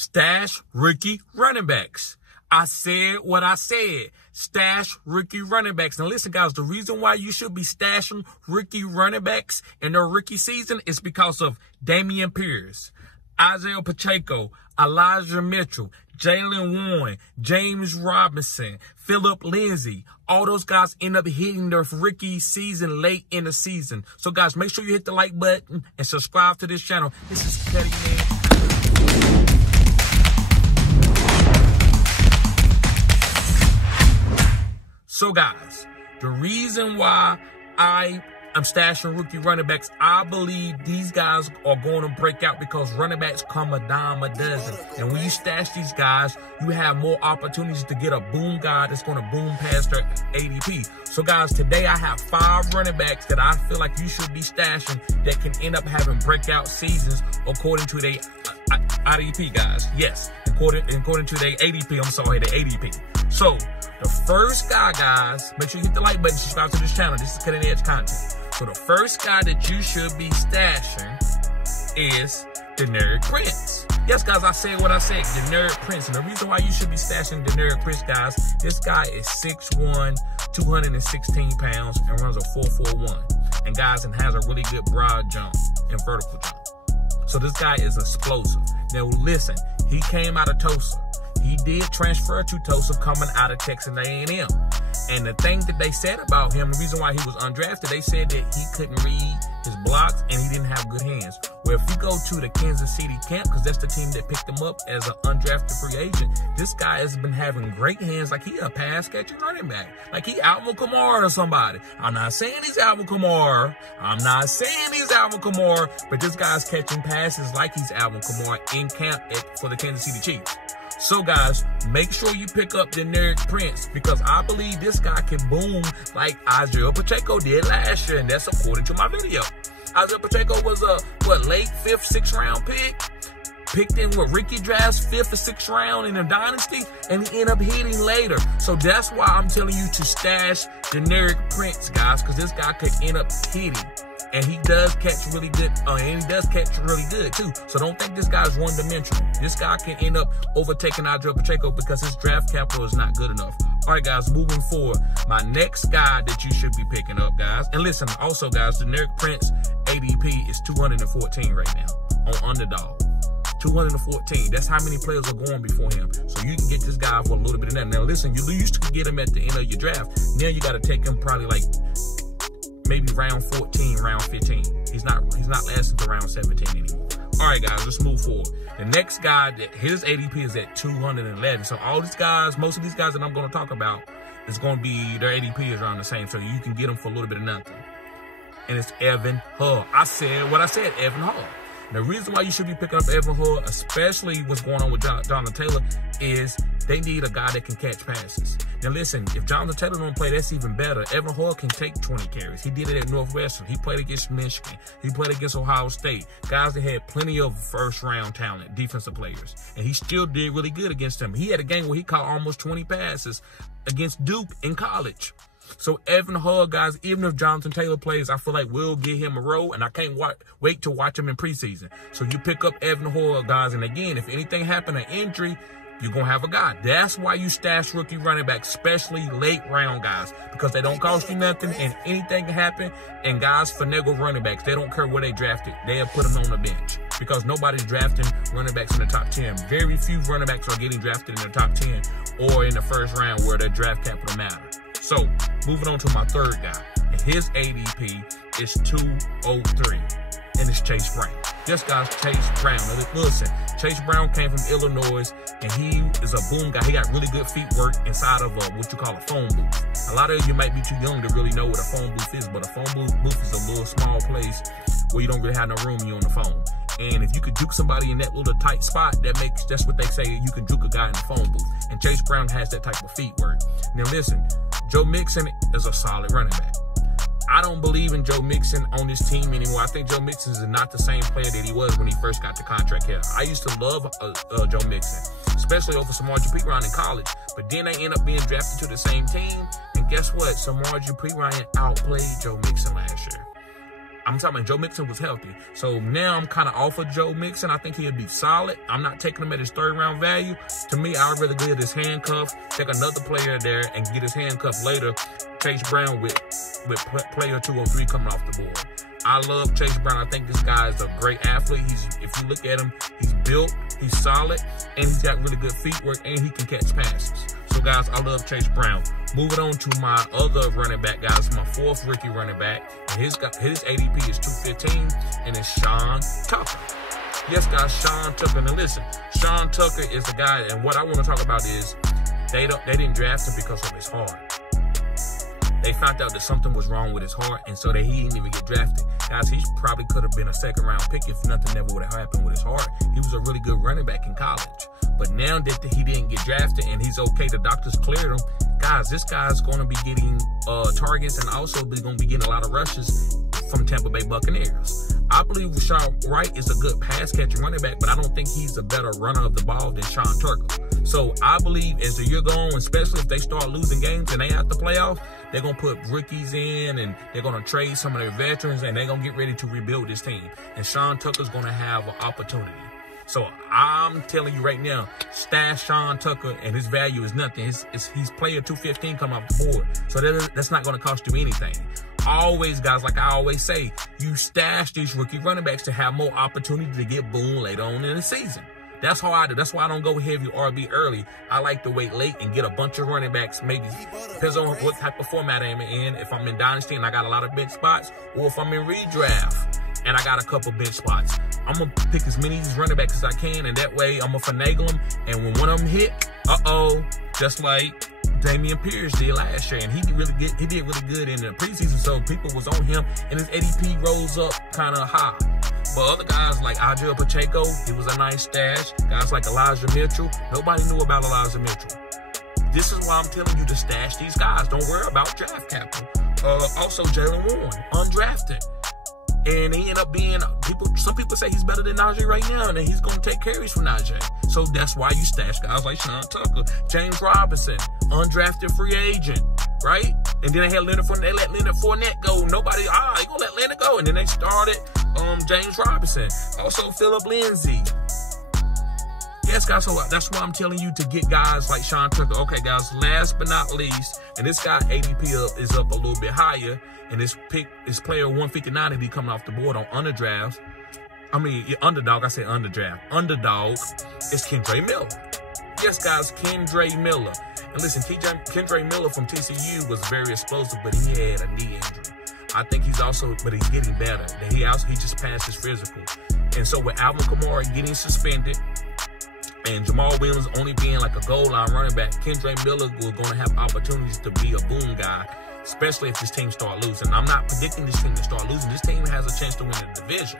Stash rookie running backs. I said what I said. Stash rookie running backs. Now listen, guys, the reason why you should be stashing rookie running backs in their rookie season is because of Dameon Pierce, Isaiah Pacheco, Elijah Mitchell, Jalen Warren, James Robinson, Phillip Lindsay. All those guys end up hitting their rookie season late in the season. So, guys, make sure you hit the like button and subscribe to this channel. This is Kendrick Miller. So, guys, the reason why I'm stashing rookie running backs, I believe these guys are going to break out because running backs come a dime a dozen. And when you stash these guys, you have more opportunities to get a boom guy that's going to boom past their ADP. So, guys, today I have 5 running backs that I feel like you should be stashing that can end up having breakout seasons according to their ADP, guys. Yes, according to their ADP. I'm sorry, their ADP. So, the first guy, guys, make sure you hit the like button, subscribe to this channel. This is cutting edge content. So the first guy that you should be stashing is Kendrick Prince. Yes, guys, I said what I said, Kendrick Prince. And the reason why you should be stashing Kendrick Prince, guys, this guy is 6'1", 216 pounds, and runs a 4.41. And, guys, and has a really good broad jump and vertical jump. So this guy is explosive. Now, listen, he came out of Tulsa. He did transfer to Tulsa coming out of Texas A&M. And the thing that they said about him, the reason why he was undrafted, they said that he couldn't read his blocks and he didn't have good hands. Well, if you go to the Kansas City camp, because that's the team that picked him up as an undrafted free agent, this guy has been having great hands. Like, he a pass-catching running back. Like, he Alvin Kamara or somebody. I'm not saying he's Alvin Kamara. But this guy's catching passes like he's Alvin Kamara in camp for the Kansas City Chiefs. So, guys, make sure you pick up Kendrick Prince because I believe this guy can boom like Isaiah Pacheco did last year, and that's according to my video. Isaiah Pacheco was a, late 5th, 6th round pick? Picked in rookie drafts, 5th or 6th round in a dynasty, and he ended up hitting later. So that's why I'm telling you to stash Kendrick Prince, guys, because this guy could end up hitting. And he does catch really good, too. So don't think this guy's one-dimensional. This guy can end up overtaking Isaiah Pacheco because his draft capital is not good enough. All right, guys, moving forward, my next guy that you should be picking up, guys. And listen, also, guys, Kendrick Prince ADP is 214 right now on Underdog. 214. That's how many players are going before him. So you can get this guy for a little bit of that. Now, listen, you used to get him at the end of your draft. Now you got to take him probably like maybe round 14, round 15. He's not lasting to round 17 anymore. All right, guys, let's move forward. The next guy, his ADP is at 211. So all these guys, most of these guys that I'm going to talk about, is going to be, their ADP is around the same. So you can get them for a little bit of nothing. And it's Evan Hull. I said what I said, Evan Hull. The reason why you should be picking up Evan Hull, especially what's going on with Jonathan Taylor, is they need a guy that can catch passes. Now, listen, if Jonathan Taylor don't play, that's even better. Evan Hull can take 20 carries. He did it at Northwestern. He played against Michigan. He played against Ohio State. Guys that had plenty of first-round talent, defensive players. And he still did really good against them. He had a game where he caught almost 20 passes against Duke in college. So Evan Hull, guys, even if Jonathan Taylor plays, I feel like we'll get him a role, and I can't wait to watch him in preseason. So you pick up Evan Hull, guys, and again, if anything happened, an injury, you're going to have a guy. That's why you stash rookie running backs, especially late round guys, because they don't cost you nothing, and anything can happen. And guys, finagle running backs, they don't care where they drafted. They'll put them on the bench because nobody's drafting running backs in the top 10. Very few running backs are getting drafted in the top 10 or in the first round where their draft capital matters. So, moving on to my third guy. And his ADP is 203. And it's Chase Brown. This guy's Chase Brown. Now, listen, Chase Brown came from Illinois, and he is a boom guy. He got really good feet work inside of what you call a phone booth. A lot of you might be too young to really know what a phone booth is, but a phone booth is a little small place where you don't really have no room when you're on the phone. And if you could juke somebody in that little tight spot, that's what they say, you can juke a guy in the phone booth. And Chase Brown has that type of feet work. Now listen, Joe Mixon is a solid running back. I don't believe in Joe Mixon on this team anymore. I think Joe Mixon is not the same player that he was when he first got the contract here. I used to love Joe Mixon, especially over Samaje Perine in college. But then they end up being drafted to the same team. And guess what? Samaje Perine outplayed Joe Mixon last year. I'm talking about Joe Mixon was healthy. So now I'm kind of off of Joe Mixon. I think he'll be solid. I'm not taking him at his 3rd-round value. To me, I'd rather get his handcuff, take another player there, and get his handcuff later. Chase Brown with player 2 or 3 coming off the board. I love Chase Brown. I think this guy is a great athlete. If you look at him, he's built, he's solid, and he's got really good feet work, and he can catch passes. So, guys, I love Chase Brown. Moving on to my other running back, guys, my 4th rookie running back. And his ADP is 215, and it's Sean Tucker. Yes, guys, Sean Tucker. Now, listen, Sean Tucker is the guy, and what I want to talk about is they didn't draft him because of his heart. They found out that something was wrong with his heart, and so that he didn't even get drafted. Guys, he probably could have been a 2nd-round pick if nothing ever would have happened with his heart. He was a really good running back in college. But now that he didn't get drafted and he's okay, the doctors cleared him, guys, this guy's going to be getting targets and also going to be getting a lot of rushes from Tampa Bay Buccaneers. I believe Rashawn Wright is a good pass-catching running back, but I don't think he's a better runner of the ball than Sean Tucker. So I believe as the year goes on, especially if they start losing games and they have to playoff, they're going to put rookies in and they're going to trade some of their veterans and they're going to get ready to rebuild this team. And Sean Tucker's going to have an opportunity. So I'm telling you right now, stash Sean Tucker and his value is nothing. He's player 215 coming off the board. So that's not going to cost you anything. Always, guys, like I always say, you stash these rookie running backs to have more opportunity to get boom later on in the season. That's how I do. That's why I don't go heavy RB early. I like to wait late and get a bunch of running backs. Maybe depends on what type of format I'm in. If I'm in Dynasty and I got a lot of bench spots, or if I'm in redraft and I got a couple bench spots, I'm going to pick as many of these running backs as I can, and that way I'm going to finagle them. And when one of them hit, just like Dameon Pierce did last year, and he did really good in the preseason, so people was on him, and his ADP rose up kind of high. But other guys like Adriel Pacheco, he was a nice stash. Guys like Elijah Mitchell, nobody knew about Elijah Mitchell. This is why I'm telling you to stash these guys. Don't worry about draft capital. Also, Jalen Warren, undrafted. And he ended up being, some people say he's better than Najee right now, and then he's going to take carries from Najee. So that's why you stash guys like Sean Tucker, James Robinson, undrafted free agent, right? And then they let Leonard Fournette go. Nobody, they going to let Leonard go. And then they started James Robinson. Also, Phillip Lindsay. Yes, guys, so that's why I'm telling you to get guys like Sean Tucker. Okay, guys, last but not least, and this guy ADP is up a little bit higher, and this player 159 that he coming off the board on underdraft. I mean, underdog, I say underdraft. Underdog is Kendrick Miller. Yes, guys, Kendrick Miller. And listen, Kendrick Miller from TCU was very explosive, but he had a knee injury. I think he's getting better. He just passed his physical. And so with Alvin Kamara getting suspended, and Jamal Williams only being like a goal line running back, Kendrick Miller was going to have opportunities to be a boom guy, especially if this team start losing. I'm not predicting this team to start losing. This team has a chance to win the division.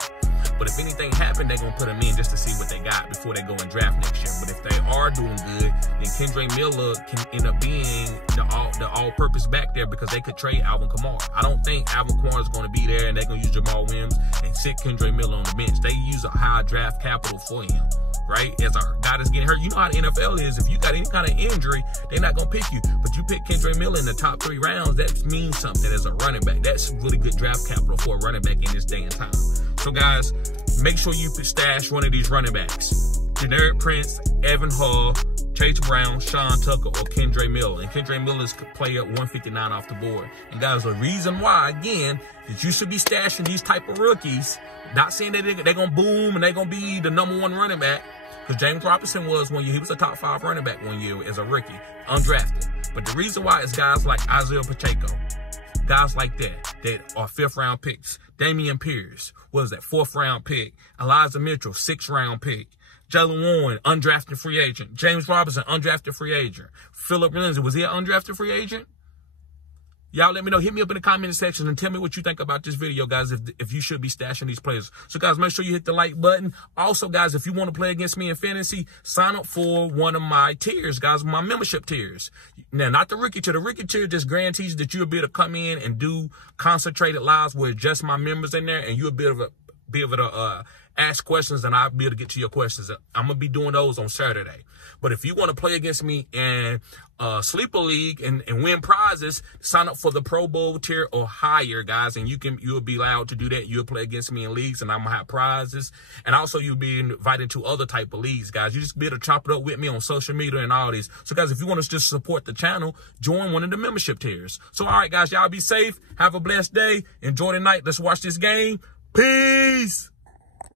But if anything happened, they're going to put them in just to see what they got before they go and draft next year. But if they are doing good, then Kendrick Miller can end up being the all-purpose back there because they could trade Alvin Kamara. I don't think Alvin Kamara is going to be there and they're going to use Jamal Williams and sit Kendrick Miller on the bench. They use a high draft capital for him, right? As a guy that's getting hurt. You know how the NFL is. If you got any kind of injury, they're not going to pick you. But you pick Kendrick Miller in the top 3 rounds, that means something as a running back. That's really good draft capital for a running back in this day and time. So, guys, make sure you stash one of these running backs. Generic Prince, Evan Hall, Chase Brown, Sean Tucker, or Kendrick Miller. And Kendrick Miller's player 159 off the board. And, guys, the reason why, again, that you should be stashing these type of rookies, not saying that they're going to boom and they're going to be the #1 running back, because James Robinson was one year. He was a top 5 running back one year as a rookie, undrafted. But the reason why is guys like Isaiah Pacheco, guys like that are 5th-round picks. Dameon Pierce, what was that, 4th-round pick. Elijah Mitchell, 6th-round pick. Jalen Warren, undrafted free agent. James Robinson, undrafted free agent. Phillip Lindsay, was he an undrafted free agent? Y'all let me know. Hit me up in the comment section and tell me what you think about this video, guys, if you should be stashing these players. So, guys, make sure you hit the like button. Also, guys, if you want to play against me in fantasy, sign up for one of my tiers, guys, my membership tiers. Now, not the rookie tier. The rookie tier just guarantees that you'll be able to come in and do concentrated lives with just my members in there, and you'll be able to be able to ask questions, and I'll be able to get to your questions. I'm going to be doing those on Saturday. But if you want to play against me in Sleeper League and win prizes, sign up for the Pro Bowl tier or higher, guys. And you'll be allowed to do that. You'll play against me in leagues, and I'm going to have prizes. And also, you'll be invited to other type of leagues, guys. You just be able to chop it up with me on social media and all these. So, guys, if you want to just support the channel, join one of the membership tiers. So, all right, guys, y'all be safe. Have a blessed day. Enjoy the night. Let's watch this game. Peace.